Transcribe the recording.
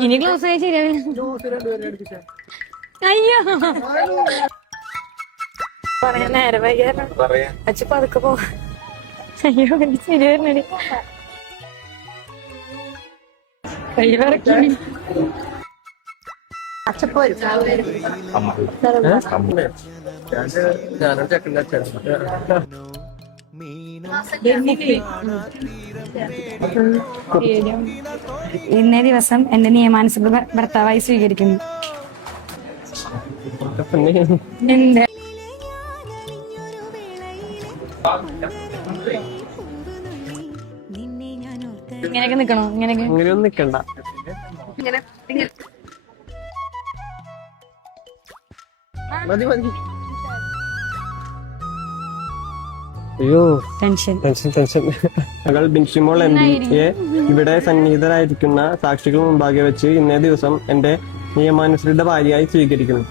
ഇനി ക്ലോസ് അയ്യോ. പറയാ നേരെ വൈകാരണം പറയാ. അച്ഛ പതുക്കെ പോ. അയ്യോ എനിക്ക് ശരി വരണടി. കൈ വിറക്കി അച്ഛപ്പോ ഇന്നേ ദിവസം എന്റെ നിയമാനുസൃത ഭർത്താവായി സ്വീകരിക്കുന്നു. എന്റെ ഇങ്ങനെയൊക്കെ നിക്കണോ? ഇങ്ങനെയൊക്കെ? നിക്കണ്ട. മതി മതി. അയ്യോ. ടെൻഷൻ. Tension tension. ഞങ്ങൾ ബിൻഷിമോൾ എം. എ ഇവിടെ സന്നിഹിതരായിരിക്കുന്ന സാക്ഷികൾ മുമ്പാകെ വെച്ച് ഇന്നേ ദിവസം എന്റെ നിയമാനുസൃത ഭാര്യയായി സ്വീകരിക്കുന്നു.